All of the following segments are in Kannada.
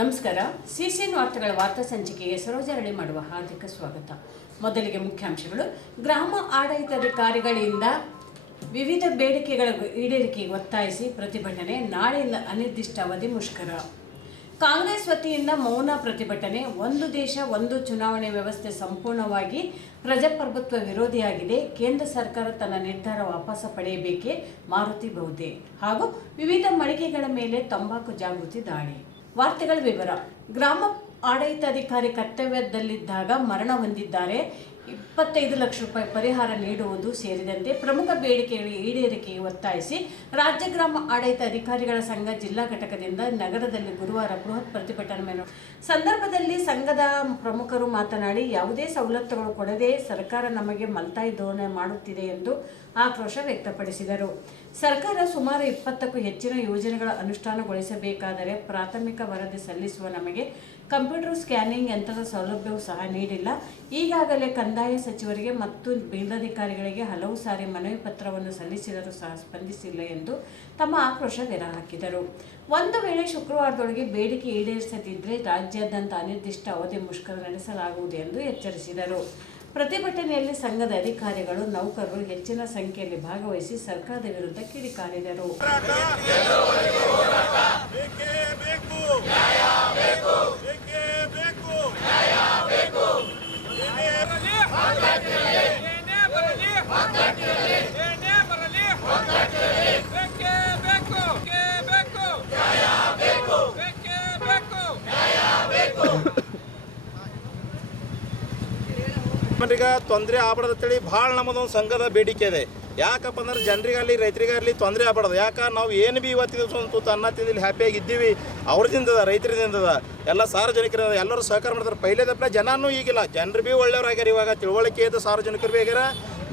ನಮಸ್ಕಾರ. ಸಿಸಿಎನ್ ವಾರ್ತೆಗಳ ವಾರ್ತಾ ಸಂಚಿಕೆಗೆ ಸರೋಜರಳಿ ಮಾಡುವ ಹಾರ್ದಿಕ ಸ್ವಾಗತ. ಮೊದಲಿಗೆ ಮುಖ್ಯಾಂಶಗಳು. ಗ್ರಾಮ ಆಡಳಿತಾಧಿಕಾರಿಗಳಿಂದ ವಿವಿಧ ಬೇಡಿಕೆಗಳ ಈಡೇರಿಕೆಗೆ ಒತ್ತಾಯಿಸಿ ಪ್ರತಿಭಟನೆ ನಾಳೆಯಿಂದ ಅನಿರ್ದಿಷ್ಟ ಅವಧಿ ಮುಷ್ಕರ. ಕಾಂಗ್ರೆಸ್ ವತಿಯಿಂದ ಮೌನ ಪ್ರತಿಭಟನೆ, ಒಂದು ದೇಶ, ಒಂದು ಚುನಾವಣೆ ವ್ಯವಸ್ಥೆ ಸಂಪೂರ್ಣವಾಗಿ ಪ್ರಜಾಪ್ರಭುತ್ವ ವಿರೋಧಿಯಾಗಿದೆ. ಕೇಂದ್ರ ಸರ್ಕಾರ ತನ್ನ ನಿರ್ಧಾರ ವಾಪಸ್ ಪಡೆಯಬೇಕೇ ಮಾರುತಿ ಬಹುದೇ ಹಾಗೂ ವಿವಿಧ ಮಳಿಗೆಗಳ ಮೇಲೆ ತಂಬಾಕು ಜಾಗೃತಿ ದಾಳಿ. ವಾರ್ತೆಗಳ ವಿವರ. ಗ್ರಾಮ ಆಡಳಿತಾಧಿಕಾರಿ ಕರ್ತವ್ಯದಲ್ಲಿದ್ದಾಗ ಮರಣ ಹೊಂದಿದ್ದಾರೆ. ಇಪ್ಪತ್ತೈದು ಲಕ್ಷ ರೂಪಾಯಿ ಪರಿಹಾರ ನೀಡುವುದು ಸೇರಿದಂತೆ ಪ್ರಮುಖ ಬೇಡಿಕೆ ಈಡೇರಿಕೆಗೆ ಒತ್ತಾಯಿಸಿ ರಾಜ್ಯ ಗ್ರಾಮ ಆಡಳಿತ ಅಧಿಕಾರಿಗಳ ಸಂಘ ಜಿಲ್ಲಾ ಘಟಕದಿಂದ ನಗರದಲ್ಲಿ ಗುರುವಾರ ಬೃಹತ್ ಪ್ರತಿಭಟನೆ ಸಂದರ್ಭದಲ್ಲಿ ಸಂಘದ ಪ್ರಮುಖರು ಮಾತನಾಡಿ, ಯಾವುದೇ ಸವಲತ್ತುಗಳು ಕೊಡದೆ ಸರ್ಕಾರ ನಮಗೆ ಮಲ್ತಾಯಿ ಧೋರಣೆ ಮಾಡುತ್ತಿದೆ ಎಂದು ಆಕ್ರೋಶ ವ್ಯಕ್ತಪಡಿಸಿದರು. ಸರ್ಕಾರ ಸುಮಾರು ಇಪ್ಪತ್ತಕ್ಕೂ ಹೆಚ್ಚಿನ ಯೋಜನೆಗಳ ಅನುಷ್ಠಾನಗೊಳಿಸಬೇಕಾದರೆ ಪ್ರಾಥಮಿಕ ವರದಿ ಸಲ್ಲಿಸುವ ನಮಗೆ ಕಂಪ್ಯೂಟರ್ ಸ್ಕ್ಯಾನಿಂಗ್ ಯಂತ್ರದ ಸೌಲಭ್ಯವೂ ಸಹ ನೀಡಿಲ್ಲ. ಈಗಾಗಲೇ ಕಂದಾಯ ಸಚಿವರಿಗೆ ಮತ್ತು ಮೇಲಧಿಕಾರಿಗಳಿಗೆ ಹಲವು ಸಾರಿ ಮನವಿ ಪತ್ರವನ್ನು ಸಲ್ಲಿಸಿದರೂ ಸಹ ಸ್ಪಂದಿಸಿಲ್ಲ ಎಂದು ತಮ್ಮ ಆಕ್ರೋಶ ಹೊರಹಾಕಿದರು ಒಂದು ವೇಳೆ ಶುಕ್ರವಾರದೊಳಗೆ ಬೇಡಿಕೆ ಈಡೇರಿಸದಿದ್ದರೆ ರಾಜ್ಯಾದ್ಯಂತ ಅನಿರ್ದಿಷ್ಟ ಅವಧಿ ಮುಷ್ಕರ ನಡೆಸಲಾಗುವುದು ಎಂದು ಎಚ್ಚರಿಸಿದರು. ಪ್ರತಿಭಟನೆಯಲ್ಲಿ ಸಂಘದ ಅಧಿಕಾರಿಗಳು ನೌಕರರು ಹೆಚ್ಚಿನ ಸಂಖ್ಯೆಯಲ್ಲಿ ಭಾಗವಹಿಸಿ ಸರ್ಕಾರದ ವಿರುದ್ಧ ಕಿಡಿಕಾರಿದರು ಬೇಕೇ. ಈಗ ತೊಂದರೆ ಆಗ್ಬಾರ್ದು ಅಂತೇಳಿ ಭಾಳ ನಮ್ಮದೊಂದು ಸಂಘದ ಬೇಡಿಕೆ ಇದೆ. ಯಾಕಪ್ಪ ಅಂದ್ರೆ ಜನರಿಗಾಗಲಿ, ರೈತರಿಗಾಗಲಿ ತೊಂದರೆ ಆಗ್ಬಾರ್ದು. ಯಾಕೆ ನಾವು ಏನು ಬಿ ಇವತ್ತಿನ ತುತ್ತು ಅನ್ನ ತಿಂದಿಲ್ಲಿ ಹ್ಯಾಪಿಯಾಗಿ ಇದ್ದೀವಿ. ಅವ್ರದಿಂದದ ರೈತರದಿಂದದ ಎಲ್ಲ ಸಾರ್ವಜನಿಕರ ಎಲ್ಲರೂ ಸಹಕಾರ ಮಾಡ್ತಾರೆ. ಪೈಲೇದಪ್ಪ ಜನನೂ ಈಗಿಲ್ಲ. ಜನರು ಬಿ ಒಳ್ಳೆಯವರಾಗ್ಯಾರ ಇವಾಗ. ತಿಳುವಳಿಕೆ ಇದ್ದ ಸಾರ್ವಜನಿಕರು ಆಗ್ಯಾರ.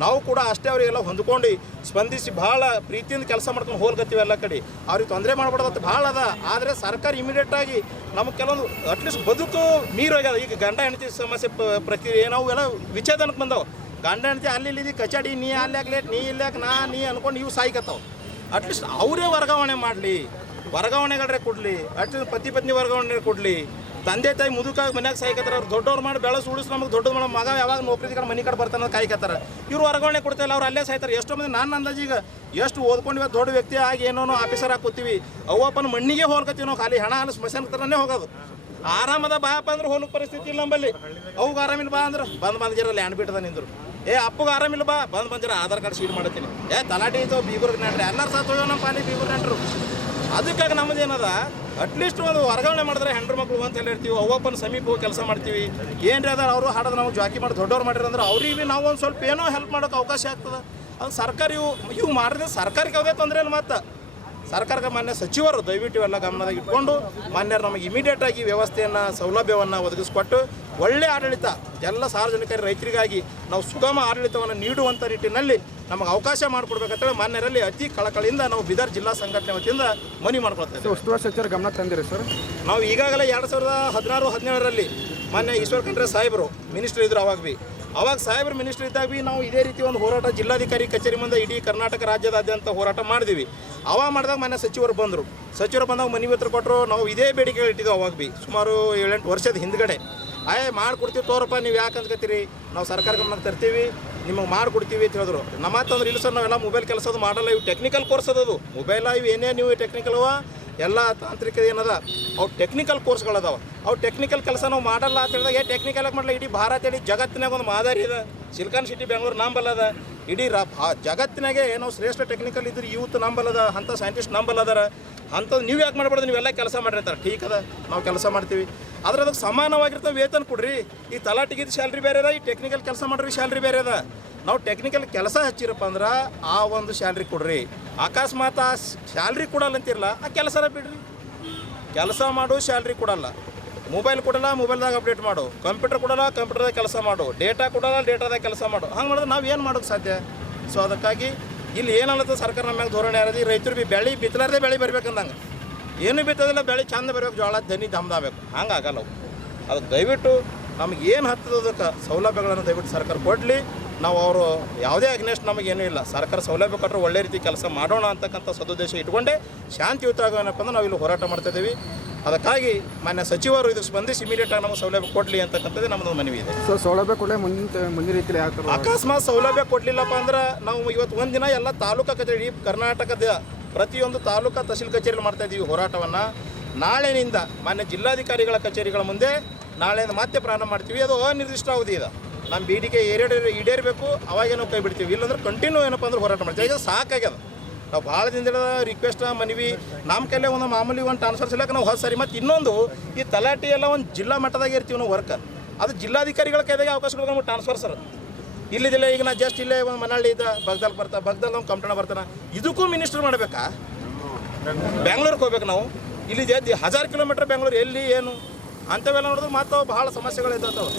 ನಾವು ಕೂಡ ಅಷ್ಟೇ ಅವರಿಗೆಲ್ಲ ಹೊಂದ್ಕೊಂಡು ಸ್ಪಂದಿಸಿ ಭಾಳ ಪ್ರೀತಿಯಿಂದ ಕೆಲಸ ಮಾಡ್ಕೊಂಡು ಹೋಲ್ಕತ್ತೀವಿ ಎಲ್ಲ ಕಡೆ. ಅವ್ರಿಗೆ ತೊಂದರೆ ಮಾಡ್ಬಾರ್ದು ಭಾಳ ಅದ. ಆದರೆ ಸರ್ಕಾರ ಇಮಿಡಿಯೇಟ್ ಆಗಿ ನಮಗೆ ಕೆಲವೊಂದು ಅಟ್ಲೀಸ್ಟ್ ಬದುಕು ಮೀರೋಗ್ಯದ ಈಗ ಗಂಡ ಹೆಂಡತಿ ಸಮಸ್ಯೆ ಪ್ರತಿ ನಾವು ಎಲ್ಲ ವಿಚ್ಛೇದನಕ್ಕೆ ಬಂದವು. ಗಂಡ ಹೆಂಡತಿ ಅಲ್ಲಿ ಇಲ್ಲಿ ಕಚಡಿ ನೀ ಅಲ್ಲಿ ಲೇಟ್ ನೀ ಇಲ್ಲಾಕ್ ನಾ, ನೀ ಅನ್ಕೊಂಡು ಇವು ಸಾಯ್ಕತ್ತಾವ. ಅಟ್ಲೀಸ್ಟ್ ಅವರೇ ವರ್ಗಾವಣೆ ಮಾಡಲಿ. ವರ್ಗಾವಣೆಗಳೇ ಕೊಡಲಿ. ಅಟ್ಲೀಸ್ಟ್ ಪತಿ ಪತ್ನಿ ವರ್ಗಾವಣೆ ಕೊಡಲಿ. ತಂದೆ ತಾಯಿ ಮುದುಕಾಗಿ ಮನ್ಯಾಗ ಸಾಯ್ಕತ್ತಾರ, ಅವ್ರು ದೊಡ್ಡವ್ರು ಮಾಡಿ ಬೆಳೆಸಿ ಉಳಿಸ್ ನಮಗೆ ದೊಡ್ಡದು ಮಾಡೋ ಮಗ ಯಾವಾಗ ನೌಕರಿ ಕಡೆ ಮನೆ ಕಡೆ ಬರ್ತಾನೆ ಕಾಯ್ಕತ್ತಾರ. ಇವ್ರು ವರ್ಗಾವಣೆ ಕೊಡ್ತಾಯಿಲ್ಲ ಅವ್ರು ಅಲ್ಲೇ ಸಾಯ್ತಾರೆ. ಎಷ್ಟೋ ಮಂದಿ ನಾನು ಅಂದಾಜು ಈಗ ಎಷ್ಟು ಓದ್ಕೊಂಡು ದೊಡ್ಡ ವ್ಯಕ್ತಿ ಆಗಿ ಏನೋ ಆಫೀಸರ್ ಆಗಿ ಕೂತೀವಿ. ಅವ್ವಪ್ಪನ ಮಣ್ಣಿಗೆ ಹೋರ್ಕತ್ತೀವಿ ನಾವು ಖಾಲಿ, ಹಣ ಅಲ್ಲಿ ಸ್ಮಶಾನ ತರನೇ ಹೋಗೋದು. ಆರಾಮದ ಬಾಯಪ್ಪ ಅಂದ್ರೆ ಹೋಲಕ್ ಪರಿಸ್ಥಿತಿ ಇಲ್ಲ ನಂಬಲ್ಲಿ. ಅವ್ಗ ಆರಾಮಿಲ್ಲ ಬಾ ಅಂದ್ರೆ ಬಂದ್ ಬಂದಿರ ಲ್ಯಾಂಡ್ ಬಿಟ್ಟದ ನಿಂದ್ರು. ಏ, ಅಪ್ಪಗ ಆರಾಮಿಲ್ಲ ಬಾ, ಬಂದ್ ಬಂದಿರ ಆಧಾರ್ ಕಾರ್ಡ್ ಶೀಟ್ ಮಾಡ್ತೀನಿ. ಏ, ತಲಾಟಿ ಇತ್ತು ಬೀಗುರ್ಗೆ ನೆಂಟ್ರಿ ಎಲ್ಲರೂ ಸಾತ್ ಹೋಗ್ಯಾವ ನಮ್ಮ ಪಾಲಿ ಬೀಗುರ್ ನೆಂಟ್ರು. ಅದಕ್ಕಾಗಿ ನಮ್ಮದು ಏನದ ಅಟ್ಲೀಸ್ಟ್ ಒಂದು ವರ್ಗಾವಣೆ ಮಾಡಿದ್ರೆ ಹೆಂಡ್ರು ಮಕ್ಕಳು ಅಂತ ಹೇಳಿರ್ತೀವಿ ಅವ್ವಪ್ಪನ ಸಮೀಪ ಹೋಗಿ ಕೆಲಸ ಮಾಡ್ತೀವಿ. ಏನ್ರಿ ಅದಾರ? ಅವರು ಹಾಡೋದು ನಾವು ಜಾಕಿ ಮಾಡಿ ದೊಡ್ಡವ್ರು ಮಾಡಿರಂದ್ರೆ ಅವ್ರಿಗೆ ನಾವು ಒಂದು ಸ್ವಲ್ಪ ಏನೋ ಹೆಲ್ಪ್ ಮಾಡೋಕೆ ಅವಕಾಶ ಆಗ್ತದೆ. ಅದು ಸರ್ಕಾರ ಇವು ಇವು ಮಾಡಿದ್ರೆ ಸರ್ಕಾರಕ್ಕೆ ಯಾವುದೇ ತೊಂದರೆ ಇಲ್ಲ ಮತ್ತೆ. ಸರ್ಕಾರಕ್ಕೆ ಮಾನ್ಯ ಸಚಿವರು ದಯವಿಟ್ಟು ಇವೆಲ್ಲ ಗಮನದಾಗ ಇಟ್ಕೊಂಡು ಮಾನ್ಯರು ನಮಗೆ ಇಮಿಡಿಯೇಟ್ ಆಗಿ ವ್ಯವಸ್ಥೆಯನ್ನು ಸೌಲಭ್ಯವನ್ನು ಒದಗಿಸ್ಕೊಟ್ಟು ಒಳ್ಳೆ ಆಡಳಿತ ಎಲ್ಲ ಸಾರ್ವಜನಿಕರ ರೈತರಿಗಾಗಿ ನಾವು ಸುಗಮ ಆಡಳಿತವನ್ನು ನೀಡುವಂಥ ನಿಟ್ಟಿನಲ್ಲಿ ನಮಗೆ ಅವಕಾಶ ಮಾಡಿಕೊಡ್ಬೇಕಂತೇಳಿ ಮಾನ್ಯರಲ್ಲಿ ಅತಿ ಕಳಕಳಿಯಿಂದ ನಾವು ಬೀದರ್ ಜಿಲ್ಲಾ ಸಂಘಟನೆ ವತಿಯಿಂದ ಮನವಿ ಮಾಡ್ಕೊಳ್ತಾ ಗಮನ ತಂದಿರಿ ಸರ್? ನಾವು ಈಗಾಗಲೇ ಎರಡು ಸಾವಿರದ ಹದಿನಾರು ಹದಿನೇಳರಲ್ಲಿ ಮಾನ್ಯ ಈಶ್ವರ್ ಖಂಡ್ರೆ ಸಾಹೇಬರು ಮಿನಿಸ್ಟರ್ ಇದ್ರು ಅವಾಗ ಬಿ. ಅವಾಗ ಸಾಹೇಬ್ರ ಮಿನಿಸ್ಟರ್ ಇದ್ದಾಗ ಭೀ ನಾವು ಇದೇ ರೀತಿ ಒಂದು ಹೋರಾಟ ಜಿಲ್ಲಾಧಿಕಾರಿ ಕಚೇರಿ ಮುಂದೆ ಇಡೀ ಕರ್ನಾಟಕ ರಾಜ್ಯದಾದ್ಯಂತ ಹೋರಾಟ ಮಾಡಿದ್ವಿ. ಅವಾಗ ಮಾಡಿದಾಗ ಮನೆ ಸಚಿವರು ಬಂದರು. ಸಚಿವರು ಬಂದಾಗ ಮನೆ ಪತ್ರ ಕೊಟ್ಟರು, ನಾವು ಇದೇ ಬೇಡಿಕೆ ಇಟ್ಟಿದ್ದೆವು ಅವಾಗ ಭೀ. ಸುಮಾರು ಏಳೆಂಟು ವರ್ಷದ ಹಿಂದ್ಗಡೆ. ಆಯ್, ಮಾಡ್ಕೊಡ್ತೀವಿ ತೋರಪ್ಪ, ನೀವು ಯಾಕೆ ಅಂದ್ಕತ್ತೀರಿ? ನಾವು ಸರ್ಕಾರ ಗಮನಕ್ಕೆ ತರ್ತೀವಿ, ನಿಮಗೆ ಮಾಡ್ಕೊಡ್ತೀವಿ ಅಂತ ಹೇಳಿದ್ರು. ನಮ್ಮ ಮಾತಂದ್ರೆ ಇಲ್ಲ ಸರ್, ನಾವೆಲ್ಲ ಮೊಬೈಲ್ ಕೆಲಸದ ಮಾಡಲ್ಲ, ಇವು ಟೆಕ್ನಿಕಲ್ ಕೋರ್ಸ್ ಅದದು ಮೊಬೈಲ ಇವು ಏನೇ ನೀವು ಟೆಕ್ನಿಕಲ್ ಅವ, ಎಲ್ಲ ತಾಂತ್ರಿಕ ಏನದ, ಅವು ಟೆಕ್ನಿಕಲ್ ಕೋರ್ಸ್ಗಳದಾವ ಅವು ಟೆಕ್ನಿಕಲ್ ಕೆಲಸ ನಾವು ಮಾಡಲ್ಲ ಅಂತ ಹೇಳಿದಾಗ, ಏ ಟೆಕ್ನಿಕಲ್ ಆಗಿ ಮಾಡಲ್ಲ ಇಡೀ ಭಾರತ, ಇಡೀ ಜಗತ್ತಿನಾಗ ಒಂದು ಮಾದರಿ ಇದೆ. ಸಿಲ್ಕಾನ್ ಸಿಟಿ ಬೆಂಗಳೂರು ನಂಬಲ್ಲದ ಇಡೀ ರಾ ಜಗತ್ತಿನಾಗೆ ನಾವು ಶ್ರೇಷ್ಠ ಟೆಕ್ನಿಕಲ್ ಇದ್ರೆ ಯೂತ್ ನಂಬಲ್ಲದ ಅಂಥ ಸೈಂಟಿಸ್ಟ್ ನಂಬಲ್ಲದಾರ ಅಂಥದ್ದು ನೀವು ಯಾಕೆ ಮಾಡ್ಬಾರ್ದು? ನೀವೆಲ್ಲ ಕೆಲಸ ಮಾಡಿರ್ತಾರೆ. ಠೀಕ್ ಅದ, ನಾವು ಕೆಲಸ ಮಾಡ್ತೀವಿ. ಆದ್ರೆ ಅದಕ್ಕೆ ಸಮಾನವಾಗಿರ್ತಾವೆ ವೇತನ ಕೊಡ್ರಿ. ಈ ತಲಾಟಿಗಿದ ಸ್ಯಾಲ್ರಿ ಬೇರೆ ಅದ, ಈ ಟೆಕ್ನಿಕಲ್ ಕೆಲಸ ಮಾಡ್ರಿ ಸ್ಯಾಲ್ರಿ ಬೇರೆ ಅದ. ನಾವು ಟೆಕ್ನಿಕಲ್ ಕೆಲಸ ಹಚ್ಚಿರಪ್ಪ ಅಂದ್ರೆ ಆ ಒಂದು ಸ್ಯಾಲ್ರಿ ಕೊಡ್ರಿ. ಅಕಸ್ಮಾತ್ ಆ ಸ್ಯಾಲ್ರಿ ಕೊಡಲ್ಲ ಅಂತಿರಲ್ಲ ಆ ಕೆಲಸನ ಬಿಡ್ರಿ. ಕೆಲಸ ಮಾಡು ಸ್ಯಾಲ್ರಿ ಕೊಡಲ್ಲ. ಮೊಬೈಲ್ ಕೊಡಲ್ಲ ಮೊಬೈಲ್ದಾಗ ಅಪ್ಡೇಟ್ ಮಾಡು. ಕಂಪ್ಯೂಟರ್ ಕೊಡಲ್ಲ ಕಂಪ್ಯೂಟರ್ದಾಗ ಕೆಲಸ ಮಾಡು. ಡೇಟಾ ಕೊಡಲ್ಲ ಡೇಟಾದಾಗ ಕೆಲಸ ಮಾಡು. ಹಂಗೆ ಮಾಡಿದ್ರೆ ನಾವು ಏನು ಮಾಡೋಕ್ಕೆ ಸಾಧ್ಯ? ಸೊ ಅದಕ್ಕಾಗಿ ಇಲ್ಲಿ ಏನಲ್ಲದ ಸರ್ಕಾರ ನಮ್ಮ ಮ್ಯಾಲೆ ಧೋರಣೆ ಯಾರದಿ? ರೈತರು ಬಿ ಬೆಳೆ ಬಿತ್ತಲಾರ್ದೆ ಬೆಳೆ ಬರ್ಬೇಕಂದಂಗೆ. ಏನು ಬಿತ್ತದಿಲ್ಲ, ಬೆಳೆ ಚಂದ ಬರಬೇಕು, ಜೋಳ, ದನಿ ದಮ್ದಾಗಬೇಕು ಹಂಗೆ ಆಗಲ್ಲ ಅದು ದಯವಿಟ್ಟು ನಮಗೆ ಏನು ಹತ್ತದ ಅದಕ್ಕೆ ಸೌಲಭ್ಯಗಳನ್ನು ದಯವಿಟ್ಟು ಸರ್ಕಾರ ಕೊಡಲಿ. ನಾವು ಅವರು ಯಾವುದೇ ಅಗ್ನೆಸ್ಟ್ ನಮಗೇನೂ ಇಲ್ಲ. ಸರ್ಕಾರ ಸೌಲಭ್ಯ ಕೊಟ್ಟರೆ ಒಳ್ಳೆ ರೀತಿ ಕೆಲಸ ಮಾಡೋಣ ಅಂತಕ್ಕಂಥ ಸದುದ್ದೇಶ ಇಟ್ಕೊಂಡೆ. ಶಾಂತಿಯುತವಾಗಿ ಏನಪ್ಪ ಅಂದ್ರೆ ನಾವು ಇಲ್ಲಿ ಹೋರಾಟ ಮಾಡ್ತಾ ಇದ್ದೀವಿ. ಅದಕ್ಕಾಗಿ ಮಾನ್ಯ ಸಚಿವರು ಇದಕ್ಕೆ ಸ್ಪಂದಿಸಿ ಇಮಿಡಿಯೇಟಾಗಿ ನಮಗೆ ಸೌಲಭ್ಯ ಕೊಡಲಿ ಅಂತಕ್ಕಂಥದ್ದು ನಮ್ಮದು ಮನವಿ ಇದೆ. ಸೊ ಸೌಲಭ್ಯ ಕೊಡಲೇ ಮುಂದಿನ ಮುಂದಿನ ರೀತಿಯಲ್ಲಿ ಅಕಸ್ಮಾತ್ ಸೌಲಭ್ಯ ಕೊಡಲಿಲ್ಲಪ್ಪ ಅಂದ್ರೆ ನಾವು ಇವತ್ತು ಒಂದಿನ ಎಲ್ಲ ತಾಲೂಕಾ ಕಚೇರಿ ಕರ್ನಾಟಕದ ಪ್ರತಿಯೊಂದು ತಾಲೂಕಾ ತಹಸೀಲ್ ಕಚೇರಿಯಲ್ಲಿ ಮಾಡ್ತಾ ಇದ್ದೀವಿ ಹೋರಾಟವನ್ನು. ನಾಳೆನಿಂದ ಮಾನ್ಯ ಜಿಲ್ಲಾಧಿಕಾರಿಗಳ ಕಚೇರಿಗಳ ಮುಂದೆ ನಾಳೆಯಿಂದ ಮತ್ತೆ ಪ್ರಾರಂಭ ಮಾಡ್ತೀವಿ. ಅದು ಅನಿರ್ದಿಷ್ಟ ಅವಧಿ ಇದೆ. ನಮ್ಮ ಬೇಡಿಕೆ ಏರಿಯ ಈಡೇರಬೇಕು. ಅವಾಗೇನೋ ಕೈ ಬಿಡ್ತೀವಿ. ಇಲ್ಲಾಂದ್ರೆ ಕಂಟಿನ್ಯೂ ಏನಪ್ಪ ಅಂದ್ರೆ ಹೋರಾಟ ಮಾಡ್ತೀವಿ. ಈಗ ಸಾಕಾಗ್ಯದ. ನಾವು ಭಾಳ ದಿನದ ರಿಕ್ವೆಸ್ಟ್ ಮನವಿ ನಮ್ಮ ಕೈಲೇ ಒಂದು ಮಾಮೂಲಿ ಒಂದು ಟ್ರಾನ್ಸ್ಫರ್ ಸಿಲಕ್ಕೆ ನಾವು ಹೊಸ ಸರಿ. ಮತ್ತು ಇನ್ನೊಂದು, ಈ ತಲಾಟಿ ಎಲ್ಲ ಒಂದು ಜಿಲ್ಲಾ ಮಟ್ಟದಾಗ ಇರ್ತೀವಿ ನಾವು ವರ್ಕ್ ಅದು ಜಿಲ್ಲಾಧಿಕಾರಿಗಳ ಕೈದಾಗ ಅವಕಾಶ ಕೊಡೋದು ನಮ್ಗೆ ಟ್ರಾನ್ಸ್ಫರ್ ಸರ್. ಇಲ್ಲಿದಿಲ್ಲ ಈಗ ನಾ ಜಸ್ಟ್ ಇಲ್ಲೇ ಒಂದು ಮನಹಳ್ಳಿ ಇದ್ದ ಬಗ್ದಲ್ಲಿ ಬರ್ತಾ ಬಗ್ದಲ್ಲಿ ನಮ್ಮ ಕಂಪ್ಲೇಂಟ್ ಬರ್ತಾನೆ. ಇದಕ್ಕೂ ಮಿನಿಸ್ಟರ್ ಮಾಡಬೇಕಾ? ಬೆಂಗ್ಳೂರಿಗೆ ಹೋಗ್ಬೇಕು ನಾವು. ಇಲ್ಲಿ ಜಿ ಹಜಾರ್ ಕಿಲೋಮೀಟ್ರ್ ಬೆಂಗಳೂರು ಎಲ್ಲಿ, ಏನು? ಅಂಥವೆಲ್ಲ ನೋಡಿದ್ರೆ ಮತ್ತೆ ಭಾಳ ಸಮಸ್ಯೆಗಳು ಇದ್ದಾವೆ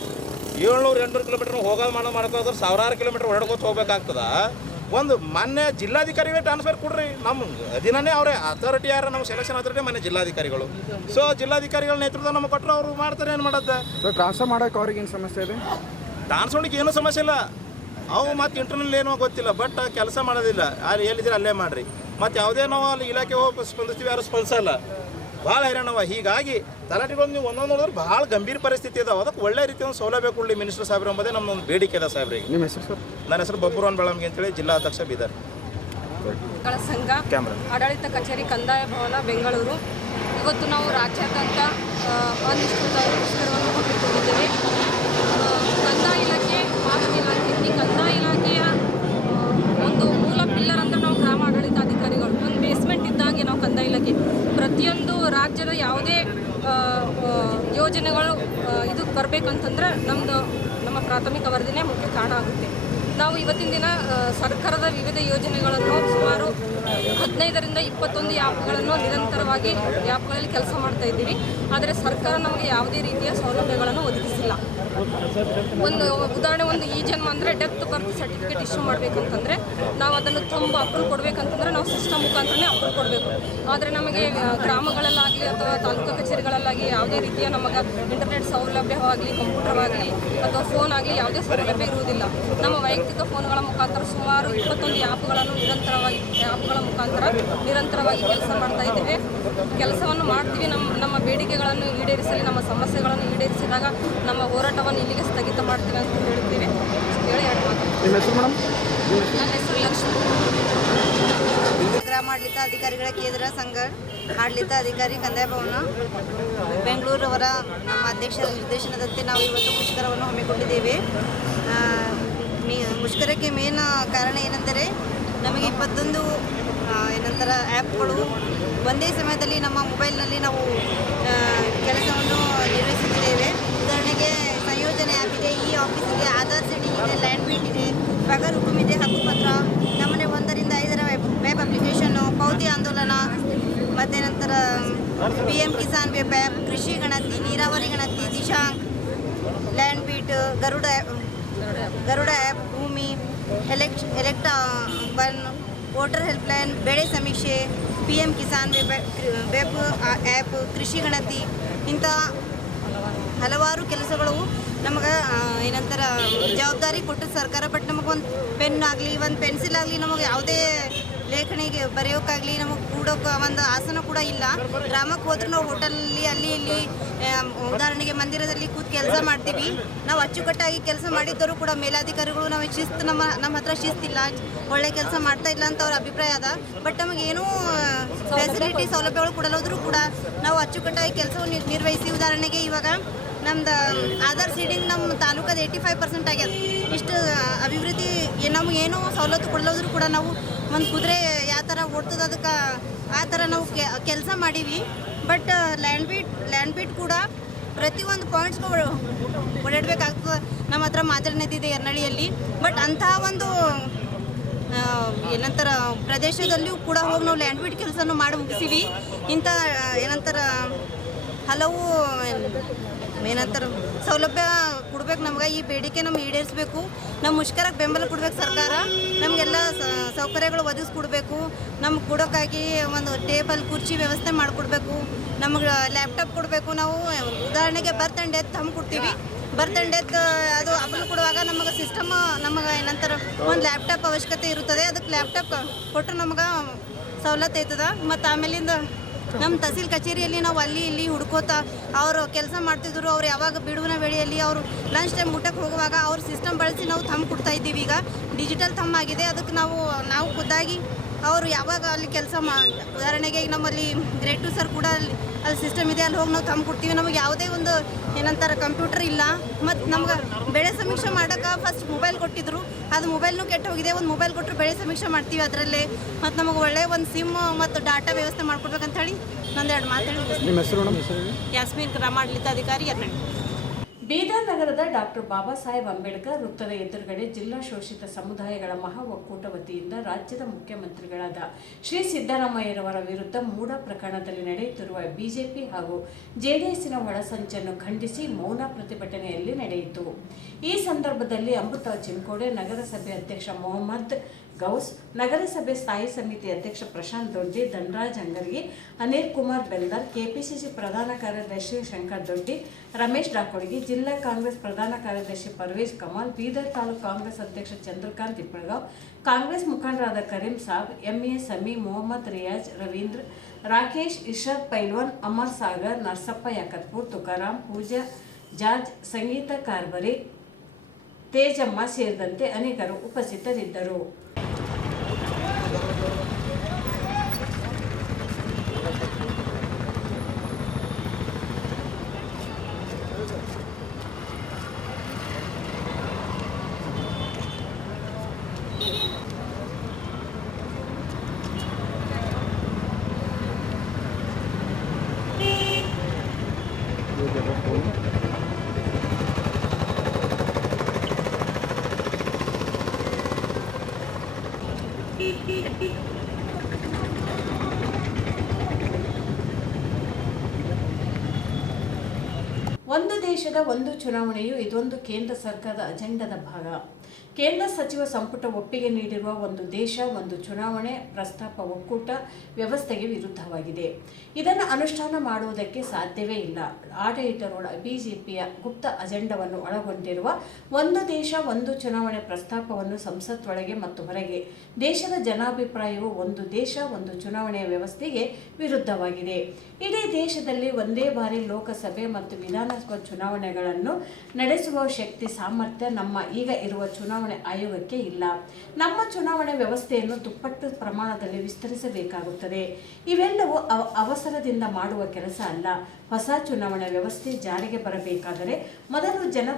ಏಳ್ನೂರು ಎಂಟುನೂರು ಕಿಲೋಮೀಟ್ರ್ ಹೋಗೋದು ಮಾಡೋ ಮಾಡ್ಕೋದ್ರೆ ಸಾವಿರಾರು ಕಿಲೋಮೀಟ್ರ್ ಹೊರಡ್ಕೋತ ಹೋಗ್ಬೇಕಾಗ್ತದ. ಒಂದು ಮಾನ್ಯ ಜಿಲ್ಲಾಧಿಕಾರಿಗಳೇ ಟ್ರಾನ್ಸ್ಫರ್ ಕೊಡ್ರಿ. ನಮ್ಮ ಅದಿನೇ ಅವರೇ ಅಥಾರಿಟಿ ಯಾರು ನಮ್ಮ ಸೆಲೆಕ್ಷನ್ ಅಥಾರಿಟಿ ಮಾನ್ಯ ಜಿಲ್ಲಾಧಿಕಾರಿಗಳು. ಸೊ ಜಿಲ್ಲಾಧಿಕಾರಿಗಳ ನೇತೃತ್ವ ನಮಗೆ ಕೊಟ್ಟರೆ ಅವರು ಮಾಡ್ತಾರೆ ಏನು ಮಾಡುತ್ತೆ? ಸೊ ಟ್ರಾನ್ಸ್ಫರ್ ಮಾಡೋಕೆ ಅವ್ರಿಗೇನು ಸಮಸ್ಯೆ ಇದೆ? ಹೊಡಿಗೆ ಏನೂ ಸಮಸ್ಯೆ ಇಲ್ಲ. ಅವು ಮತ್ತು ಇಂಟರ್ನಲ್ ಏನೋ ಗೊತ್ತಿಲ್ಲ ಬಟ್ ಕೆಲಸ ಮಾಡೋದಿಲ್ಲ. ಅಲ್ಲಿ ಎಲ್ಲಿದ್ರೆ ಅಲ್ಲೇ ಮಾಡಿರಿ. ಮತ್ತು ಯಾವುದೇ ನಾವು ಅಲ್ಲಿ ಇಲಾಖೆ ಹೋಗಿ ಸ್ಪಂದಿಸ್ತೀವಿ ಯಾರು ಸ್ಪಂದಿಸಲ್ಲ ಭಾಳ ಹೈರಾಣವ ಹೀಗಾಗಿ ತಲಾಟಿಗಳು ನೀವು ಒಂದೊಂದು ನೋಡಿದ್ರೆ ಭಾಳ ಗಂಭೀರ ಪರಿಸ್ಥಿತಿ ಇದಾವೆ ಅದಕ್ಕೆ ಒಳ್ಳೆ ರೀತಿಯ ಒಂದು ಸೌಲಭ್ಯ ಕೊಡಲಿ ಮಿನಿಸ್ಟರ್ ಸಾಹೇಬ್ರು ಎಂಬುದೇ ನಮ್ಮದೊಂದು ಬೇಡಿಕೆ ಇದೆ ಸಾಹೇಬ್ರಿಗೆ ನಿಮ್ಮ ಹೆಸರು ಸರ್? ನನ್ನ ಹೆಸರು ಬಬ್ಬುರಾನ್ ಬೆಳಮ್ಗೆ ಅಂತೇಳಿ ಜಿಲ್ಲಾಧ್ಯಕ್ಷ ಬೀದರ್. ಗಳ ಸಂಘ ಕ್ಯಾಮ್ರಾ. ಆಡಳಿತ ಕಚೇರಿ ಕಂದಾಯ ಭವನ ಬೆಂಗಳೂರು. ಇವತ್ತು ನಾವು ರಾಜ್ಯಾದ್ಯಂತ ಅನಿಶ್ಚಿತ ಮುಷ್ಕರವನ್ನು ಹಮ್ಮಿಕೊಂಡಿದ್ದೇವೆ ಆ, ಕಂದಾಯ ಇಲಾಖೆ ಮಾಹಿತಿ ಇಲಾಖೆ ಈ ಕಂದಾಯ ಇಲಾಖೆಯ ಆ, ಒಂದು ಮೂಲ ಪಿಲ್ಲರ್ ಅಂದ್ರೆ ನಾವು ಗ್ರಾಮ ಆಡಳಿತಾಧಿಕಾರಿಗಳು ಒಂದು ಬೇಸ್ಮೆಂಟ್ ಇದ್ದಂಗೆ ನಾವು ಕಂದಾಯ ಇಲಾಖೆ ಪ್ರತಿಯೊಂದು ರಾಜ್ಯದ ಯಾವುದೇ ಯೋಜನೆಗಳು ಇದು ಬರಬೇಕಂತಂದ್ರೆ ನಮ್ಮದು ನಮ್ಮ ಪ್ರಾಥಮಿಕ ವರದಿನೇ ಮುಖ್ಯ ಕಾರಣ ಆಗುತ್ತೆ. ನಾವು ಇವತ್ತಿನ ದಿನ ಸರ್ಕಾರದ ವಿವಿಧ ಯೋಜನೆಗಳನ್ನು ಸುಮಾರು ಹದಿನೈದರಿಂದ ಇಪ್ಪತ್ತೊಂದು ಆ್ಯಪ್ಗಳನ್ನು ನಿರಂತರವಾಗಿ ಆ್ಯಪ್ಗಳಲ್ಲಿ ಕೆಲಸ ಮಾಡ್ತಾ ಇದ್ದೀವಿ. ಆದರೆ ಸರ್ಕಾರ ನಮಗೆ ಯಾವುದೇ ರೀತಿಯ ಸೌಲಭ್ಯಗಳನ್ನು ಒದಗಿಸಿಲ್ಲ. ಒಂದು ಉದಾಹರಣೆ, ಒಂದು ಈ ಜನ್ಮ ಅಂದರೆ ಡೆತ್ ಬರ್ತ್ ಸರ್ಟಿಫಿಕೇಟ್ ಇಶ್ಯೂ ಮಾಡಬೇಕಂತಂದರೆ ನಾವು ಅದನ್ನು ತುಂಬ ಅಪ್ರೂವ್ ಕೊಡಬೇಕಂತಂದರೆ ನಾವು ಸಿಸ್ಟಮ್ ಮುಖಾಂತರನೇ ಅಪ್ರೂವ್ ಕೊಡಬೇಕು. ಆದರೆ ನಮಗೆ ಗ್ರಾಮಗಳಲ್ಲಾಗಲಿ ಅಥವಾ ತಾಲೂಕು ಕಚೇರಿಗಳಲ್ಲಾಗಿ ಯಾವುದೇ ರೀತಿಯ ನಮಗೆ ಇಂಟರ್ನೆಟ್ ಸೌಲಭ್ಯವಾಗಲಿ ಕಂಪ್ಯೂಟರ್ ಆಗಲಿ ಅಥವಾ ಫೋನ್ ಆಗಲಿ ಯಾವುದೇ ಸೌಲಭ್ಯ ಇರುವುದಿಲ್ಲ. ನಮ್ಮ ವೈಯಕ್ತಿಕ ಫೋನ್ಗಳ ಮುಖಾಂತರ ಸುಮಾರು ಇಪ್ಪತ್ತೊಂದು ಆ್ಯಪ್ಗಳನ್ನು ನಿರಂತರವಾಗಿ ಆ್ಯಪ್ಗಳ ಮುಖಾಂತರ ನಿರಂತರವಾಗಿ ಕೆಲಸ ಮಾಡ್ತಾ ಇದ್ದೇವೆ. ಕೆಲಸವನ್ನು ಮಾಡ್ತೀವಿ. ನಮ್ಮ ನಮ್ಮ ಬೇಡಿಕೆಗಳನ್ನು ಈಡೇರಿಸಲಿ ನಮ್ಮ ಸಮಸ್ಯೆಗಳನ್ನು ಈಡೇರಿಸಿದಾಗ ನಮ್ಮ ಹೋರಾಟವನ್ನು ಇಲ್ಲಿಗೆ ಸ್ಥಗಿತ ಮಾಡ್ತೀವಿ ಅಂತ ಹೇಳ್ತೀವಿ ಹೇಳಿ ನನ್ನ ಹೆಸರು ಲಕ್ಷ್ಮಿ. ಗ್ರಾಮಾಡಳಿತ ಅಧಿಕಾರಿಗಳ ಕೇಂದ್ರ ಸಂಘ ಆಡಳಿತ ಅಧಿಕಾರಿ ಕಂದಾಯ ಭವನ. ಬೆಂಗಳೂರವರ ನಮ್ಮ ಅಧ್ಯಕ್ಷರ ನಿರ್ದೇಶನದಂತೆ ನಾವು ಇವತ್ತು ಮುಷ್ಕರವನ್ನು ಹಮ್ಮಿಕೊಂಡಿದ್ದೇವೆ. ಮುಷ್ಕರಕ್ಕೆ ಮೇನ್ ಕಾರಣ ಏನೆಂದರೆ ನಮಗೆ ಇಪ್ಪತ್ತೊಂದು ಏನಂತರ ಆ್ಯಪ್ಗಳು ಒಂದೇ ಸಮಯದಲ್ಲಿ ನಮ್ಮ ಮೊಬೈಲ್ನಲ್ಲಿ ನಾವು ಕೆಲಸವನ್ನು ನಿರ್ವಹಿಸುತ್ತಿದ್ದೇವೆ. ಉದಾಹರಣೆಗೆ, ಸಂಯೋಜನೆ ಆ್ಯಪ್ ಇದೆ, ಈ ಆಫೀಸಿಗೆ ಆಧಾರ್ ಸೆಟ್ಟಿಂಗ್ ಇದೆ ಲ್ಯಾಂಡ್ ಬೀಟ್ ಇದೆ ಬಗರ್ ಹುಕುಮ್ ಇದೆ, ಹಕ್ಕುಪತ್ರ, ನಮ್ಮನೆ ಒಂದರಿಂದ ಐದರ ವೆಬ್ ವೆಬ್ ಅಪ್ಲಿಕೇಶನ್ನು ಪೌತಿ ಆಂದೋಲನ, ಮತ್ತು ನಂತರ P M Kisan web app ಕೃಷಿ ಗಣತಿ, ನೀರಾವರಿ ಗಣತಿ, Dishank land beat Garuda Garuda app Bhoomi elect elect one voter helpline ಬೆಳೆ ಸಮೀಕ್ಷೆ P M Kisan web web app ಕೃಷಿ ಗಣತಿ ಇಂಥ ಹಲವಾರು ಕೆಲಸಗಳು ನಮಗೆ ಏನಂತಾರ, ಜವಾಬ್ದಾರಿ ಕೊಟ್ಟು ಸರ್ಕಾರ ಬಟ್ ನಮಗೊಂದು ಪೆನ್ ಆಗಲಿ, ಒಂದು ಪೆನ್ಸಿಲ್ ಆಗಲಿ, ನಮಗೆ ಯಾವುದೇ ಲೇಖನಿಗೆ ಬರೆಯೋಕ್ಕಾಗಲಿ ನಮಗೆ ಕೂಡೋಕೆ ಒಂದು ಆಸನ ಕೂಡ ಇಲ್ಲ. ಗ್ರಾಮಕ್ಕೆ ಹೋದ್ರೂ ನಾವು ಹೋಟೆಲಲ್ಲಿ ಅಲ್ಲಿ, ಇಲ್ಲಿ ಉದಾಹರಣೆಗೆ ಮಂದಿರದಲ್ಲಿ ಕೂತು ಕೆಲಸ ಮಾಡ್ತೀವಿ. ನಾವು ಅಚ್ಚುಕಟ್ಟಾಗಿ ಕೆಲಸ ಮಾಡಿದ್ದರೂ ಕೂಡ ಮೇಲಾಧಿಕಾರಿಗಳು ನಮಗೆ ಶಿಸ್ತು ನಮ್ಮ ನಮ್ಮ ಹತ್ರ ಶಿಸ್ತಿಲ್ಲ ಒಳ್ಳೆ ಕೆಲಸ ಮಾಡ್ತಾ ಇಲ್ಲ ಅಂತ ಅವ್ರ ಅಭಿಪ್ರಾಯ ಅದ. ಬಟ್ ನಮಗೆ ಏನೂ ಫೆಸಿಲಿಟಿ ಸೌಲಭ್ಯಗಳು ಕೊಡಲೋದ್ರೂ ಕೂಡ ನಾವು ಅಚ್ಚುಕಟ್ಟಾಗಿ ಕೆಲಸವನ್ನು ನಿರ್ವಹಿಸಿ. ಉದಾಹರಣೆಗೆ ಇವಾಗ ನಮ್ದು ಆಧಾರ್ ಸೀಡಿಂಗ್ ನಮ್ಮ ತಾಲೂಕದ ಏಯ್ಟಿ ಫೈವ್ ಪರ್ಸೆಂಟ್ ಆಗ್ಯದ. ಇಷ್ಟು ಅಭಿವೃದ್ಧಿ ನಮ್ಗೆ ಏನೂ ಸವಲತ್ತು ಕೊಡಲೋದ್ರೂ ಕೂಡ ನಾವು ಒಂದು ಕುದುರೆ ಯಾವ ಥರ ಓಡ್ತದ ಅದಕ್ಕೆ ಆ ಥರ ನಾವು ಕೆಲಸ ಮಾಡೀವಿ. But land beat land beat ಕೂಡ ಪ್ರತಿಯೊಂದು ಪಾಯಿಂಟ್ಸ್ಗೂ ಓಡಾಡಬೇಕಾಗ್ತದೆ. ನಮ್ಮ ಹತ್ರ ಇದೆ ಎರ್ನಳ್ಳಿಯಲ್ಲಿ. ಬಟ್ ಅಂತಹ ಒಂದು ಏನಂತರ, ಪ್ರದೇಶದಲ್ಲಿಯೂ ಕೂಡ ಹೋಗಿ ನಾವು ಲ್ಯಾಂಡ್ ಬೀಟ್ ಕೆಲಸನೂ ಮಾಡಿ ಮುಗಿಸಿವಿ. ಇಂಥ ಏನಂತಾರ, ಹಲವು ಏನಂತಾರ ಸೌಲಭ್ಯ ಕೊಡ್ಬೇಕು ನಮ್ಗೆ. ಈ ಬೇಡಿಕೆ ನಮ್ಗೆ ಈಡೇರಿಸಬೇಕು. ನಮ್ಮ ಮುಷ್ಕರಕ್ಕೆ ಬೆಂಬಲ ಕೊಡ್ಬೇಕು ಸರ್ಕಾರ. ನಮಗೆಲ್ಲ ಸೌಕರ್ಯಗಳು ಒದಗಿಸ್ಕೊಡ್ಬೇಕು. ನಮ್ಗೆ ಕೊಡೋಕ್ಕಾಗಿ ಒಂದು ಟೇಬಲ್, ಕುರ್ಚಿ ವ್ಯವಸ್ಥೆ ಮಾಡಿಕೊಡ್ಬೇಕು. ನಮ್ಗೆ ಲ್ಯಾಪ್ಟಾಪ್ ಕೊಡಬೇಕು. ನಾವು ಉದಾಹರಣೆಗೆ ಬರ್ತ್ ಆ್ಯಂಡ್ ಡೆತ್ ತಮ್ಮ ಕೊಡ್ತೀವಿ. ಬರ್ತ್ ಆ್ಯಂಡ್ ಡೆತ್, ಅದು ಅಪ್ಲು ಕೊಡುವಾಗ ನಮಗೆ ಸಿಸ್ಟಮ್, ನಮಗೆ ಏನಂತಾರೆ, ಒಂದು ಲ್ಯಾಪ್ಟಾಪ್ ಅವಶ್ಯಕತೆ ಇರುತ್ತದೆ. ಅದಕ್ಕೆ ಲ್ಯಾಪ್ಟಾಪ್ ಕೊಟ್ಟರೆ ನಮ್ಗೆ ಸವಲತ್ತು ಐತದ. ಮತ್ತು ಆಮೇಲಿಂದ ನಮ್ಮ ತಹಸೀಲ್ ಕಚೇರಿಯಲ್ಲಿ ನಾವು ಅಲ್ಲಿ ಇಲ್ಲಿ ಹುಡ್ಕೋತಾ ಅವರು ಕೆಲಸ ಮಾಡ್ತಿದ್ರು, ಅವ್ರು ಯಾವಾಗ ಬಿಡುವಿನ ವೇಳೆಯಲ್ಲಿ ಅವರು ಲಂಚ್ ಟೈಮ್ ಊಟಕ್ಕೆ ಹೋಗುವಾಗ ಅವ್ರ ಸಿಸ್ಟಮ್ ಬಳಸಿ ನಾವು ಥಮ್ ಕೊಡ್ತಾ ಇದ್ದೀವಿ. ಈಗ ಡಿಜಿಟಲ್ ಥಮ್ ಆಗಿದೆ. ಅದಕ್ಕೆ ನಾವು ನಾವು ಖುದ್ದಾಗಿ ಅವರು ಯಾವಾಗ ಅಲ್ಲಿ ಕೆಲಸ ಮಾ ಉದಾಹರಣೆಗೆ ಈಗ ನಮ್ಮಲ್ಲಿ ಗ್ರೇಡ್ ಟು ಸರ್ ಕೂಡ ಅಲ್ಲಿ ಅಲ್ಲಿ ಸಿಸ್ಟಮ್ ಇದೆ ಅಲ್ಲಿ ಹೋಗಿ ನಾವು ತಂದು ಕೊಡ್ತೀವಿ. ನಮಗೆ ಯಾವುದೇ ಒಂದು ಏನಂತಾರೆ ಕಂಪ್ಯೂಟರ್ ಇಲ್ಲ. ಮತ್ತು ನಮ್ಗೆ ಬೆಳೆ ಸಮೀಕ್ಷೆ ಮಾಡೋಕೆ ಫಸ್ಟ್ ಮೊಬೈಲ್ ಕೊಟ್ಟಿದ್ರು. ಅದು ಮೊಬೈಲ್ನೂ ಕೆಟ್ಟು ಹೋಗಿದೆ. ಒಂದು ಮೊಬೈಲ್ ಕೊಟ್ಟರು ಬೆಳೆ ಸಮೀಕ್ಷೆ ಮಾಡ್ತೀವಿ ಅದರಲ್ಲೇ. ಮತ್ತು ನಮಗೆ ಒಳ್ಳೆಯ ಒಂದು ಸಿಮ್ ಮತ್ತು ಡಾಟಾ ವ್ಯವಸ್ಥೆ ಮಾಡ್ಕೊಡ್ಬೇಕಂತ ಹೇಳಿ ನಂದೆರಡು ಮಾತಾಡಿ ಯಾಸ್ಮೀನ್ ಗ್ರಾಮಾಡಳಿತಾಧಿಕಾರಿ ಯತ್ನಳ್ಳಿ ಬೀದರ್ ನಗರದ ಡಾಕ್ಟರ್ ಬಾಬಾ ಸಾಹೇಬ್ ಅಂಬೇಡ್ಕರ್ ವೃತ್ತದ ಎದುರುಗಡೆ ಜಿಲ್ಲಾ ಶೋಷಿತ ಸಮುದಾಯಗಳ ಮಹಾ ಒಕ್ಕೂಟ ವತಿಯಿಂದ ರಾಜ್ಯದ ಮುಖ್ಯಮಂತ್ರಿಗಳಾದ ಶ್ರೀ ಸಿದ್ದರಾಮಯ್ಯರವರ ವಿರುದ್ಧ ಮೂಡ ಪ್ರಕರಣದಲ್ಲಿ ನಡೆಯುತ್ತಿರುವ ಬಿಜೆಪಿ ಹಾಗೂ ಜೆಡಿಎಸ್ನ ಒಳಸಂಚನ್ನು ಖಂಡಿಸಿ ಮೌನ ಪ್ರತಿಭಟನೆಯಲ್ಲಿ ನಡೆಯಿತು. ಈ ಸಂದರ್ಭದಲ್ಲಿ ಅಮೃತ ಚಿಂಕೋಡೆ ನಗರಸಭೆ ಅಧ್ಯಕ್ಷ ಮೊಹಮ್ಮದ್ ಗೌಸ್ ನಗರಸಭೆ ಸ್ಥಾಯಿ ಸಮಿತಿ ಅಧ್ಯಕ್ಷ ಪ್ರಶಾಂತ್ ದೊಡ್ಡಿ, ಧನರಾಜ್ ಅಂಗರ್ಗಿ, ಅನಿಲ್ ಕುಮಾರ್ ಬೆಲ್ದಾರ್, ಕೆಪಿಸಿಸಿ ಪ್ರಧಾನ ಕಾರ್ಯದರ್ಶಿ ಶಂಕರ್ ದೊಡ್ಡಿ, ರಮೇಶ್ ಡಾಕೋಡ್ಗಿ, ಜಿಲ್ಲಾ ಕಾಂಗ್ರೆಸ್ ಪ್ರಧಾನ ಕಾರ್ಯದರ್ಶಿ ಪರ್ವೇಜ್ ಕಮಾಲ್, ಬೀದರ್ ತಾಲೂಕು ಕಾಂಗ್ರೆಸ್ ಅಧ್ಯಕ್ಷ ಚಂದ್ರಕಾಂತ್ ಇಪ್ಪಳಗಾವ್ ಕಾಂಗ್ರೆಸ್ ಮುಖಂಡರಾದ Kareem Sab, M A Sami, Mohammed Riyaz, Ravindra, Rakesh Ishad Pailwan, Amar Sagar, Narasappa Yakatpur, Tukaram, Pooja, George, Sangeeta Karbari, Tejamma ಸೇರಿದಂತೆ ಅನೇಕರು ಉಪಸ್ಥಿತರಿದ್ದರು. ಒಂದು ದೇಶದ ಒಂದು ಚುನಾವಣೆಯು ಇದೊಂದು ಕೇಂದ್ರ ಸರ್ಕಾರದ ಅಜೆಂಡದ ಭಾಗ. ಕೇಂದ್ರ ಸಚಿವ ಸಂಪುಟ ಒಪ್ಪಿಗೆ ನೀಡಿರುವ ಒಂದು ದೇಶ, ಒಂದು ಚುನಾವಣೆ ಪ್ರಸ್ತಾಪ ಒಕ್ಕೂಟ ವ್ಯವಸ್ಥೆಗೆ ವಿರುದ್ಧವಾಗಿದೆ. ಇದನ್ನು ಅನುಷ್ಠಾನ ಮಾಡುವುದಕ್ಕೆ ಸಾಧ್ಯವೇ ಇಲ್ಲ. ಆಡಳಿತಾರೂಢ ಬಿಜೆಪಿಯ ಗುಪ್ತ ಅಜೆಂಡವನ್ನು ಒಳಗೊಂಡಿರುವ ಒಂದು ದೇಶ, ಒಂದು ಚುನಾವಣೆ ಪ್ರಸ್ತಾಪವನ್ನು ಸಂಸತ್ ಒಳಗೆ ಮತ್ತು ಹೊರಗೆ ದೇಶದ ಜನಾಭಿಪ್ರಾಯವು ಒಂದು ದೇಶ, ಒಂದು ಚುನಾವಣೆಯ ವ್ಯವಸ್ಥೆಗೆ ವಿರುದ್ಧವಾಗಿದೆ. ಇಡೀ ದೇಶದಲ್ಲಿ ಒಂದೇ ಬಾರಿ ಲೋಕಸಭೆ ಮತ್ತು ವಿಧಾನಸಭಾ ಚುನಾವಣೆಗಳನ್ನು ನಡೆಸುವ ಶಕ್ತಿ, ಸಾಮರ್ಥ್ಯ ನಮ್ಮ ಈಗ ಇರುವ ಚುನಾವಣೆ ಆಯೋಗಕ್ಕೆ ಇಲ್ಲ. ನಮ್ಮ ಚುನಾವಣೆ ವ್ಯವಸ್ಥೆಯನ್ನು ದುಪ್ಪಟ್ಟು ಪ್ರಮಾಣದಲ್ಲಿ ವಿಸ್ತರಿಸಬೇಕಾಗುತ್ತದೆ. ಇವೆಲ್ಲವೂ ಅವ- ಅವಸರದಿಂದ ಮಾಡುವ ಕೆಲಸ ಅಲ್ಲ. ಹೊಸ ಚುನಾವಣೆ ವ್ಯವಸ್ಥೆ ಜಾರಿಗೆ ಬರಬೇಕಾದರೆ ಮೊದಲು ಜನ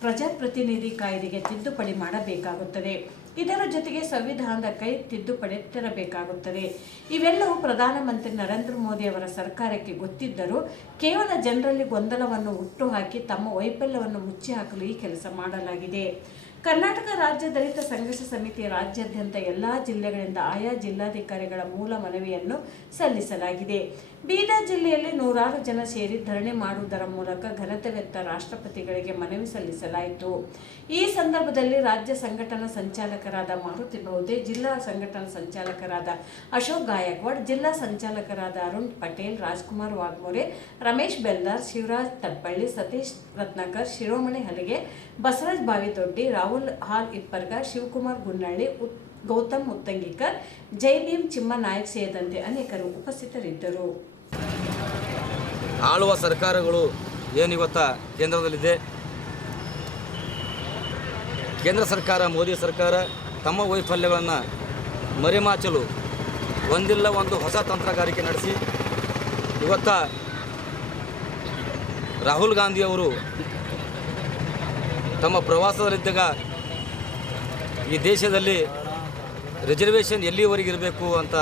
ಪ್ರಜಾಪ್ರತಿನಿಧಿ ಕಾಯ್ದೆಗೆ ತಿದ್ದುಪಡಿ ಮಾಡಬೇಕಾಗುತ್ತದೆ. ಇದರ ಜೊತೆಗೆ ಸಂವಿಧಾನದ ಕೈ ತಿದ್ದುಪಡಿ ತರಬೇಕಾಗುತ್ತದೆ. ಇವೆಲ್ಲವೂ ಪ್ರಧಾನಮಂತ್ರಿ ನರೇಂದ್ರ ಮೋದಿ ಅವರ ಸರ್ಕಾರಕ್ಕೆ ಗೊತ್ತಿದ್ದರೂ ಕೇವಲ ಜನರಲ್ಲಿ ಗೊಂದಲವನ್ನು ಹುಟ್ಟುಹಾಕಿ ತಮ್ಮ ವೈಫಲ್ಯವನ್ನು ಮುಚ್ಚಿ ಹಾಕಲು ಈ ಕೆಲಸ ಮಾಡಲಾಗಿದೆ. ಕರ್ನಾಟಕ ರಾಜ್ಯ ದಲಿತ ಸಂಘರ್ಷ ಸಮಿತಿ ರಾಜ್ಯಾದ್ಯಂತ ಎಲ್ಲ ಜಿಲ್ಲೆಗಳಿಂದ ಆಯಾ ಜಿಲ್ಲಾಧಿಕಾರಿಗಳ ಮೂಲ ಮನವಿಯನ್ನು ಸಲ್ಲಿಸಲಾಗಿದೆ. ಬೀದರ್ ಜಿಲ್ಲೆಯಲ್ಲಿ ನೂರಾರು ಜನ ಸೇರಿ ಧರಣಿ ಮಾಡುವುದರ ಮೂಲಕ ಘನತೆವೆತ್ತ ರಾಷ್ಟ್ರಪತಿಗಳಿಗೆ ಮನವಿ ಸಲ್ಲಿಸಲಾಯಿತು. ಈ ಸಂದರ್ಭದಲ್ಲಿ ರಾಜ್ಯ ಸಂಘಟನಾ ಸಂಚಾಲಕರಾದ ಮಾರುತಿ ಬಹುದೆ ಜಿಲ್ಲಾ ಸಂಘಟನಾ ಸಂಚಾಲಕರಾದ ಅಶೋಕ್ ಗಾಯಕ್ವಾಡ್, ಜಿಲ್ಲಾ ಸಂಚಾಲಕರಾದ ಅರುಣ್ ಪಟೇಲ್, ರಾಜ್ಕುಮಾರ್ ವಾಗ್ಮೋರೆ, ರಮೇಶ್ ಬೆಲ್ದಾರ್, ಶಿವರಾಜ್ ತಪ್ಪಳ್ಳಿ, ಸತೀಶ್ ರತ್ನಾಕರ್, ಶಿರೋಮಣಿ ಹಲಿಗೆ, ಬಸವರಾಜ್ ಬಾವಿದೊಡ್ಡಿ ರಾಹುಲ್ ಹಾಲ್ ಇಪ್ಪರ್ಗ ಶಿವಕುಮಾರ್ ಗುನ್ನಳ್ಳಿ ಗೌತಮ್ ಮುತ್ತಂಗಿಕರ್, ಜೈ ಭೀಮ್ ಚಿಮ್ಮ ನಾಯಕ್ ಸೇರಿದಂತೆ ಅನೇಕರು ಉಪಸ್ಥಿತರಿದ್ದರು. ಆಳುವ ಸರ್ಕಾರಗಳು ಏನಿವತ್ತ ಕೇಂದ್ರದಲ್ಲಿದೆ? ಕೇಂದ್ರ ಸರ್ಕಾರ, ಮೋದಿ ಸರ್ಕಾರ ತಮ್ಮ ವೈಫಲ್ಯಗಳನ್ನು ಮರೆಮಾಚಲು ಒಂದಿಲ್ಲ ಒಂದು ಹೊಸ ತಂತ್ರಗಾರಿಕೆ ನಡೆಸಿ, ಇವತ್ತ ರಾಹುಲ್ ಗಾಂಧಿಯವರು ತಮ್ಮ ಪ್ರವಾಸದಲ್ಲಿದ್ದಾಗ ಈ ದೇಶದಲ್ಲಿ ರಿಸರ್ವೇಷನ್ ಎಲ್ಲಿವರೆಗೆ ಇರಬೇಕು ಅಂತ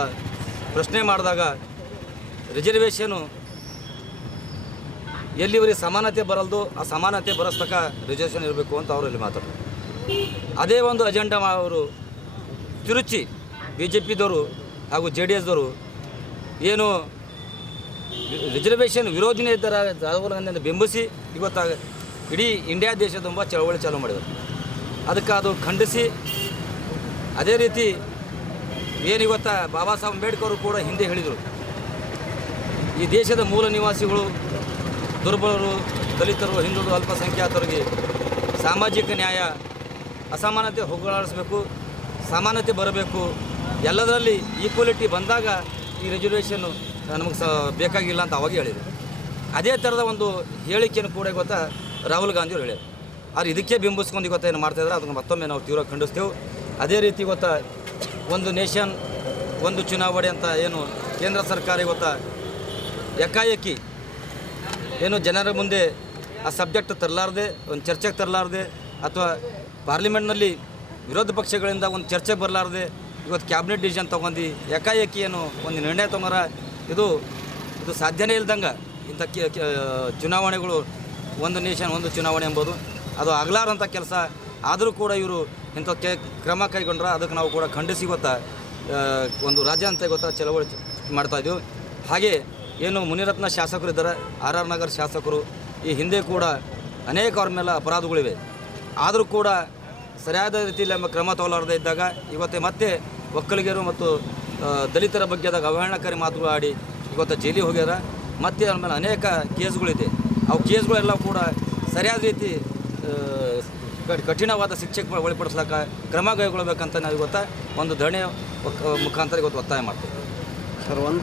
ಪ್ರಶ್ನೆ ಮಾಡಿದಾಗ ರಿಸರ್ವೇಷನು ಎಲ್ಲಿವರೆಗೆ ಸಮಾನತೆ ಬರಲ್ದು, ಆ ಸಮಾನತೆ ಬರೋಸ್ತಕ ರಿಸರ್ವೇಷನ್ ಇರಬೇಕು ಅಂತ ಅವರು ಇಲ್ಲಿ ಮಾತಾಡ್ತಾರೆ. ಅದೇ ಒಂದು ಅಜೆಂಡಾ ಅವರು ತಿರುಚಿ ಬಿ ಜೆ ಪಿದವರು ಹಾಗೂ ಜೆ ಡಿ ಎಸ್ದವರು ಏನು ರಿಸರ್ವೇಷನ್ ವಿರೋಧಿನೇ ಇದ್ದಾರೆ ರಾಹುಲ್ ಗಾಂಧಿಯನ್ನು ಬೆಂಬಲಿಸಿ ಇವತ್ತು ಇಡೀ ಇಂಡಿಯಾ ದೇಶದೊಂಬ ಚಳವಳಿ ಚಾಲೂ ಮಾಡಿದರು ಅದಕ್ಕೆ ಅದು ಖಂಡಿಸಿ, ಅದೇ ರೀತಿ ಏನಿವತ್ತ ಬಾಬಾ ಸಾಹೇಬ್ ಅಂಬೇಡ್ಕರ್ ಕೂಡ ಹಿಂದೆ ಹೇಳಿದರು. ಈ ದೇಶದ ಮೂಲ ನಿವಾಸಿಗಳು, ದುರ್ಬಲರು, ದಲಿತರು ಹಿಂದುಳಿದ ಅಲ್ಪಸಂಖ್ಯಾತರಿಗೆ ಸಾಮಾಜಿಕ ನ್ಯಾಯ, ಅಸಮಾನತೆ ಹೋಗಲಾಡಿಸಬೇಕು, ಸಮಾನತೆ ಬರಬೇಕು, ಎಲ್ಲದರಲ್ಲಿ ಈಕ್ವಲಿಟಿ ಬಂದಾಗ ಈ ರೆಸರ್ವೇಷನ್ನು ನಮಗೆ ಸ ಬೇಕಾಗಿಲ್ಲ ಅಂತ ಅವಾಗ ಹೇಳಿದರು. ಅದೇ ಥರದ ಒಂದು ಹೇಳಿಕೆಯನ್ನು ಕೂಡ ಗೊತ್ತಾ ರಾಹುಲ್ ಗಾಂಧಿ ಅವರು ಹೇಳ್ಯಾರ ಆದ್ರೆ ಇದಕ್ಕೆ ಬಿಂಬಿಸ್ಕೊಂಡು ಇವತ್ತು ಏನು ಮಾಡ್ತಾಯಿದ್ರೆ ಅದನ್ನು ಮತ್ತೊಮ್ಮೆ ನಾವು ತೀವ್ರ ಖಂಡಿಸ್ತೇವೆ. ಅದೇ ರೀತಿ ಇವತ್ತು ಒಂದು ನೇಷನ್, ಒಂದು ಚುನಾವಣೆ ಅಂತ ಏನು ಕೇಂದ್ರ ಸರ್ಕಾರ ಇವತ್ತು ಏಕಾಏಕಿ ಏನು ಜನರ ಮುಂದೆ ಆ ಸಬ್ಜೆಕ್ಟ್ ತರಲಾರ್ದೆ, ಒಂದು ಚರ್ಚೆಗೆ ತರಲಾರ್ದೆ, ಅಥವಾ ಪಾರ್ಲಿಮೆಂಟ್ನಲ್ಲಿ ವಿರೋಧ ಪಕ್ಷಗಳಿಂದ ಒಂದು ಚರ್ಚೆ ಬರಲಾರ್ದೆ, ಇವತ್ತು ಕ್ಯಾಬಿನೆಟ್ ಡಿಸಿಷನ್ ತೊಗೊಂಡು ಏಕಾಏಕಿ ಏನು ಒಂದು ನಿರ್ಣಯ ತೊಗೊಂಡ್ರ, ಇದು ಇದು ಸಾಧ್ಯನೇ ಇಲ್ದಂಗೆ ಇಂಥ ಚುನಾವಣೆಗಳು ಒಂದು ನೇಷನ್ ಒಂದು ಚುನಾವಣೆ ಎಂಬುದು. ಅದು ಆಗಲಾರಂಥ ಕೆಲಸ. ಆದರೂ ಕೂಡ ಇವರು ಇಂಥ ಕೆ, ಕ್ರಮ ಕೈಗೊಂಡ್ರೆ ಅದಕ್ಕೆ ನಾವು ಕೂಡ ಖಂಡಿಸಿ ಗೊತ್ತಾ ಒಂದು ಒಂದು ರಾಜ್ಯಾಂತ ಗೊತ್ತಾ ಚಳವಳಿ ಮಾಡ್ತಾ ಇದ್ದೀವಿ ಹಾಗೆ ಏನು ಮುನಿರತ್ನ ಶಾಸಕರು ಇದ್ದಾರೆ, ಆರ್ ಆರ್ ನಗರ್ ಶಾಸಕರು, ಈ ಹಿಂದೆ ಕೂಡ ಅನೇಕ ಅವ್ರ ಮೇಲೆ ಅಪರಾಧಗಳಿವೆ. ಆದರೂ ಕೂಡ ಸರಿಯಾದ ರೀತಿಯಲ್ಲಿ ನಮ್ಮ ಕ್ರಮ ತಗೊಳ್ಳಾರದೇ ಇದ್ದಾಗ ಇವತ್ತು ಮತ್ತೆ ಒಕ್ಕಲಿಗರು ಮತ್ತು ದಲಿತರ ಬಗ್ಗೆದಾಗ ಅವಹೇಳನಕಾರಿ ಮಾತುಗಳು ಆಡಿ ಇವತ್ತು ಜೈಲಿಗೆ ಹೋಗ್ಯಾರ. ಮತ್ತೆ ಅವ್ರ ಮೇಲೆ ಅನೇಕ ಕೇಸ್ಗಳಿದೆ. ಅವು ಕೇಸ್ಗಳೆಲ್ಲ ಕೂಡ ಸರಿಯಾದ ರೀತಿ ಕಠಿಣವಾದ ಶಿಕ್ಷೆಗೆ ಒಳಪಡಿಸ್ಲಿಕ್ಕೆ ಕ್ರಮ ಕೈಗೊಳ್ಬೇಕಂತ ನಾವು ಇವತ್ತು ಒಂದು ಧರಣಿ ಮುಖಾಂತರ ಇವತ್ತು ಒತ್ತಾಯ ಮಾಡ್ತೀವಿ. ಸರ್, ಒಂದು